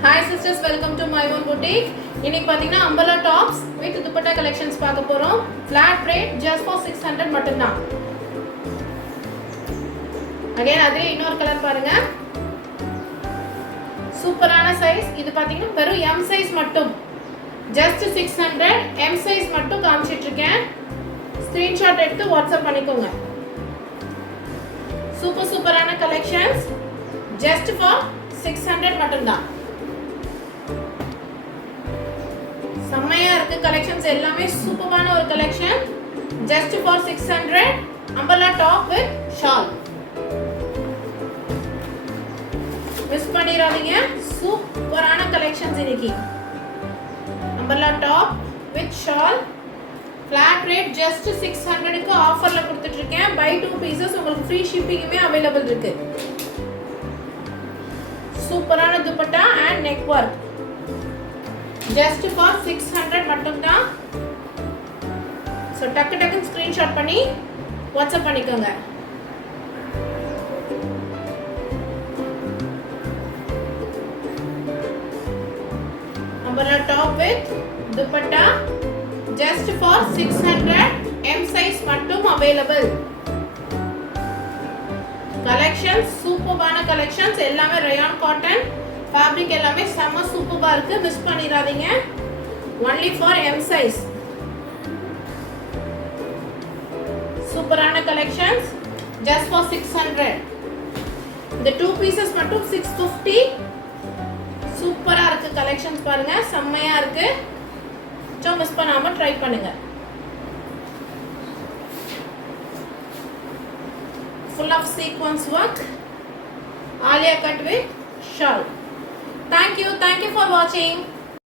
Hi sisters, welcome to my own boutique. இன்னைக்கு பாத்தீங்கன்னா umbrella tops with dupatta collections பார்க்க போறோம். Flat rate just for 600 மட்டும் தான். Again அதே இன்னொரு கலர் பாருங்க. சூப்பரான சைஸ். இது பாத்தீங்கன்னா வெறும் M size மட்டும். Just 600 M size மட்டும் காமிச்சிட்டு இருக்கேன். ஸ்கிரீன்ஷாட் எடுத்து வாட்ஸ்அப் பண்ணிக்கோங்க. சூப்பரான collections just for 600 மட்டும் தான். செம்மையா இருக்கு கலெக்ஷன்ஸ் எல்லாமே சூப்பரான ஒரு collection just for 600 umbrella top with shawl miss பண்ணிராதீங்க சூப்பரான கலெக்ஷன்ஸ் இன்னைக்கு umbrella top with shawl flat rate just 600 க்கு ஆஃபர்ல கொடுத்துட்டு இருக்கேன் buy 2 pieces உங்களுக்கு free shippingமே அவேilable இருக்கு சூப்பரான dupatta and neck work just for 600 மட்டும் தான் சோ டக்கு ஸ்கிரீன்ஷாட் பண்ணி வாட்ஸ்அப் பண்ணிக்கோங்க umbrella top with dupatta just for 600 M size மட்டும் available collections சூப்பரான collections எல்லாமே rayon cotton fabric எல்லாமே செம சூப்பரா இருக்கு miss பண்ணிராதீங்க only for M size சூப்பரான collections just for 600 இந்த 2 pieces மட்டும் 650 சூப்பரா இருக்கு collections பாருங்க செம்மையா இருக்கு சோ மிஸ் பண்ணாம ட்ரை பண்ணுங்க full of sequence work alia cut with shawl. Thank you for watching.